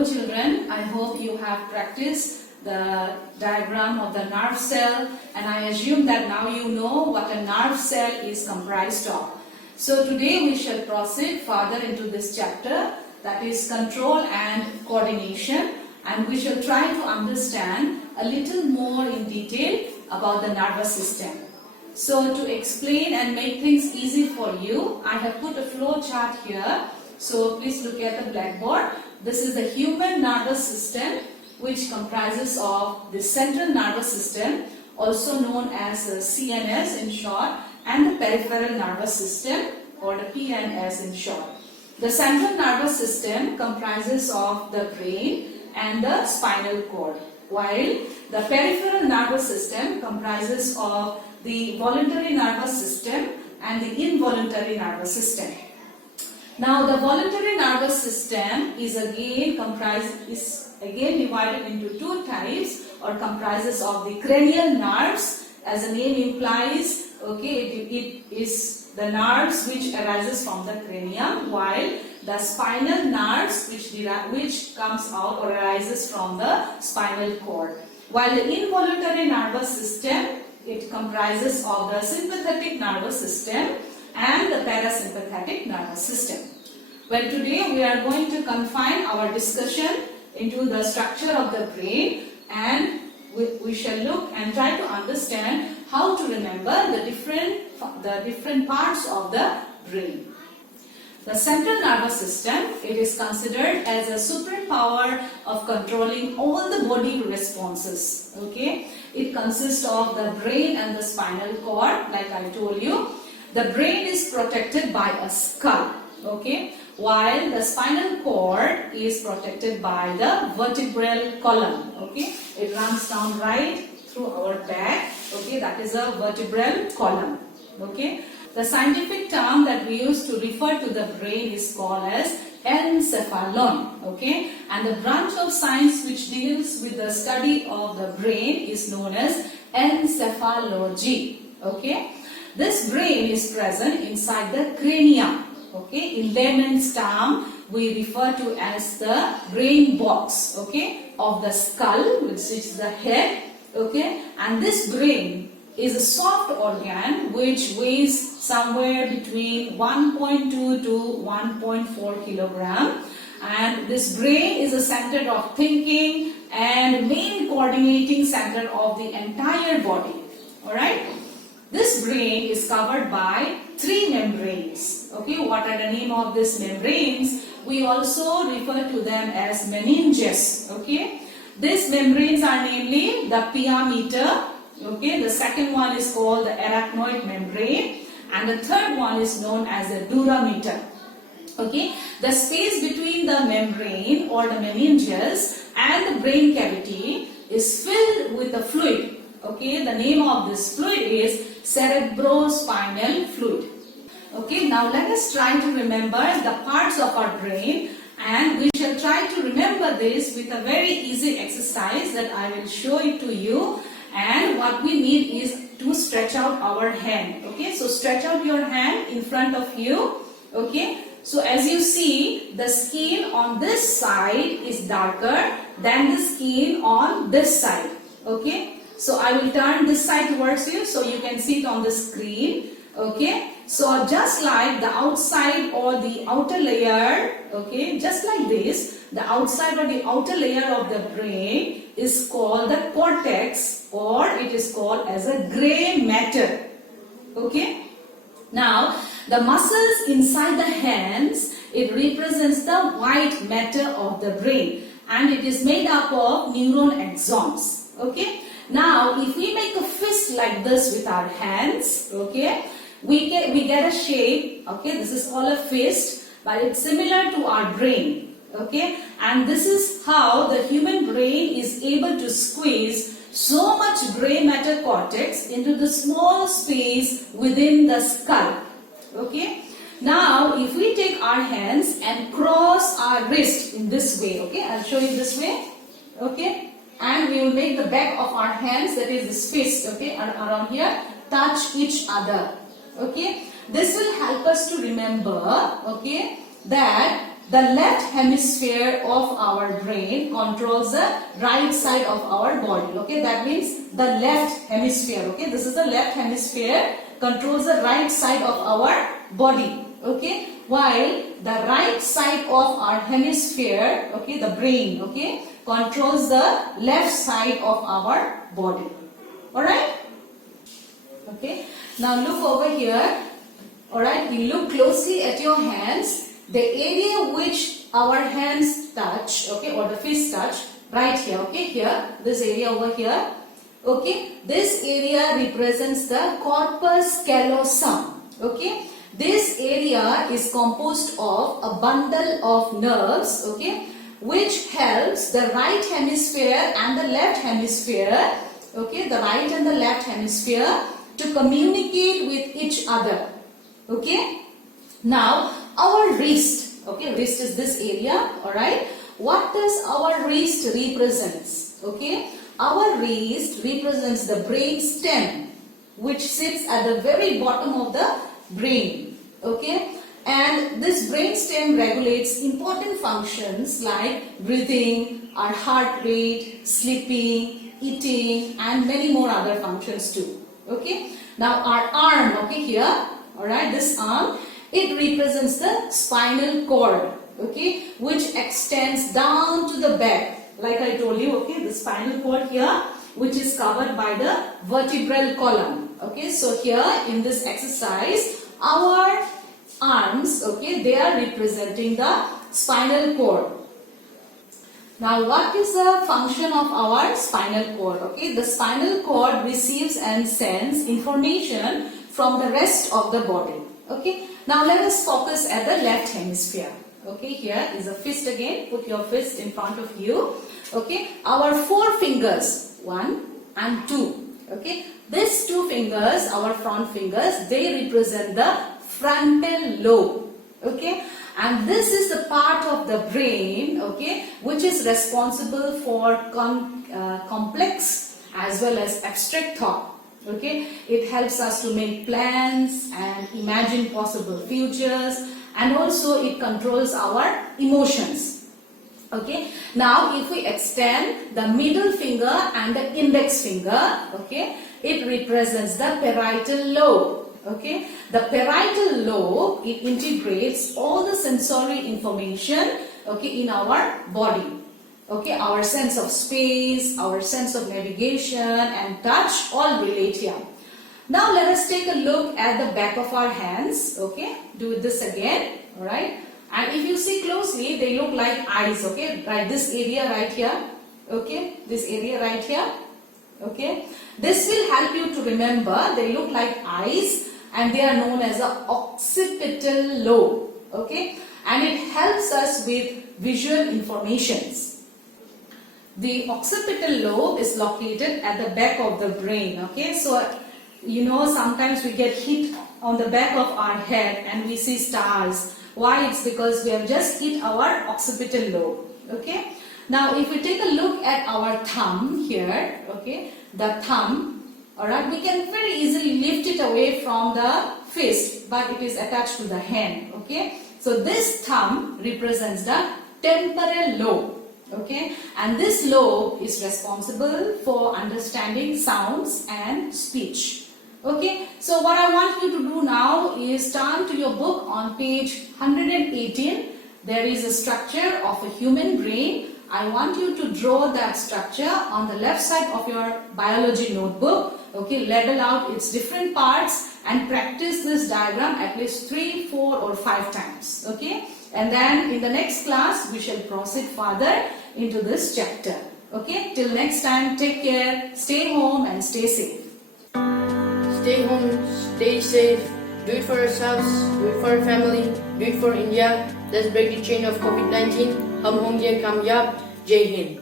Hello children, I hope you have practiced the diagram of the nerve cell, and I assume that now you know what a nerve cell is comprised of. So today we shall proceed further into this chapter, that is control and coordination, and we shall try to understand a little more in detail about the nervous system. So to explain and make things easy for you, I have put a flow chart here. So please look at the blackboard. This is the human nervous system, which comprises of the central nervous system, also known as CNS in short, and the peripheral nervous system, or the PNS in short. The central nervous system comprises of the brain and the spinal cord, while the peripheral nervous system comprises of the voluntary nervous system and the involuntary nervous system. Now the voluntary nervous system is again divided into two types, or comprises of the cranial nerves, as the name implies. Okay, it is the nerves which arises from the cranium, while the spinal nerves which comes out or arises from the spinal cord. While the involuntary nervous system, it comprises of the sympathetic nervous system and the parasympathetic nervous system. Well, today we are going to confine our discussion into the structure of the brain, and we shall look and try to understand how to remember the different parts of the brain. The central nervous system, it is considered as a supreme power of controlling all the body responses. Okay, it consists of the brain and the spinal cord. Like I told you, the brain is protected by a skull. Okay, while the spinal cord is protected by the vertebral column. Okay, it runs down right through our back. Okay, that is a vertebral column. Okay, the scientific term that we use to refer to the brain is called as encephalon. Okay, and the branch of science which deals with the study of the brain is known as encephalogy. Okay, this brain is present inside the cranium. Okay, in layman's term we refer to as the brain box, okay, of the skull, which is the head. Okay, and this brain is a soft organ which weighs somewhere between 1.2 to 1.4 kilogram, and this brain is a center of thinking and main coordinating center of the entire body. Alright, this brain is covered by three membranes. Okay, what are the name of these membranes? We also refer to them as meninges. Okay, these membranes are namely the pia meter. Okay, the second one is called the arachnoid membrane, and the third one is known as the dura meter. Okay, the space between the membrane or the meninges and the brain cavity is filled with a fluid. Okay, the name of this fluid is cerebrospinal fluid. Okay, now let us try to remember the parts of our brain, and we shall try to remember this with a very easy exercise that I will show it to you. And what we need is to stretch out our hand. Okay, so stretch out your hand in front of you. Okay, so as you see, the skin on this side is darker than the skin on this side. Okay, so I will turn this side towards you so you can see it on the screen. Okay, so just like the outside or the outer layer, okay, just like this, the outside or the outer layer of the brain is called the cortex, or it is called as a gray matter. Okay, now the muscles inside the hands, it represents the white matter of the brain, and it is made up of neuron axons. Okay, now if we make a fist like this with our hands, okay, we get a shape. Okay, this is called a fist, but it's similar to our brain. Okay, and this is how the human brain is able to squeeze so much gray matter cortex into the small space within the skull. Okay, now if we take our hands and cross our wrist in this way, okay, I'll show you this way. Okay, and we will make the back of our hands, that is this fist, okay, around here, touch each other. Okay, this will help us to remember, okay, that the left hemisphere of our brain controls the right side of our body. Okay, that means the left hemisphere. Okay, this is the left hemisphere controls the right side of our body. Okay, while the right side of our hemisphere, okay, the brain, okay, controls the left side of our body. Alright? Okay, now look over here. Alright, you look closely at your hands. The area which our hands touch, okay, or the fist touch, right here, okay, here, this area over here, okay, this area represents the corpus callosum, okay. This area is composed of a bundle of nerves, okay, which helps the right hemisphere and the left hemisphere, okay, the right and the left hemisphere to communicate with each other, okay. Now, our wrist, okay, wrist is this area, alright. What does our wrist represents? Okay, our wrist represents the brain stem, which sits at the very bottom of the brain, okay. And this brain stem regulates important functions like breathing, our heart rate, sleeping, eating, and many more other functions too, okay. Now our arm, okay, here, alright, this arm, it represents the spinal cord, okay, which extends down to the back. Like I told you, okay, the spinal cord here, which is covered by the vertebral column. Okay, so here in this exercise, our arms, okay, they are representing the spinal cord. Now, what is the function of our spinal cord? Okay, the spinal cord receives and sends information from the rest of the body. Okay, now let us focus at the left hemisphere. Okay, here is a fist again. Put your fist in front of you. Okay, our four fingers, 1 and 2. Okay, these two fingers, our front fingers, they represent the frontal lobe. Okay, and this is the part of the brain, okay, which is responsible for complex as well as abstract thought. Okay, it helps us to make plans and imagine possible futures, and also it controls our emotions. Okay, now if we extend the middle finger and the index finger, okay, it represents the parietal lobe. Okay, the parietal lobe, it integrates all the sensory information, okay, in our body. Okay, our sense of space, our sense of navigation and touch all relate here. Now let us take a look at the back of our hands. Okay, do this again. Alright, and if you see closely, they look like eyes. Okay, right, this area right here. Okay, this area right here. Okay, this will help you to remember. They look like eyes and they are known as the occipital lobe. Okay, and it helps us with visual informations. The occipital lobe is located at the back of the brain. Okay, so you know sometimes we get hit on the back of our head and we see stars. Why? It's because we have just hit our occipital lobe. Okay, now if we take a look at our thumb here, okay, the thumb, alright, we can very easily lift it away from the fist, but it is attached to the hand. Okay, so this thumb represents the temporal lobe. Okay, and this lobe is responsible for understanding sounds and speech. Okay, so what I want you to do now is turn to your book on page 118. There is a structure of a human brain. I want you to draw that structure on the left side of your biology notebook. Okay, label out its different parts and practice this diagram at least 3, 4 or 5 times. Okay, and then in the next class we shall proceed further into this chapter. Okay, till next time, take care, stay home and stay safe. Stay home, stay safe, do it for yourselves, do it for your family, do it for India. Let's break the chain of COVID-19. Hum Hong Ye Kamyab. Jai Hind.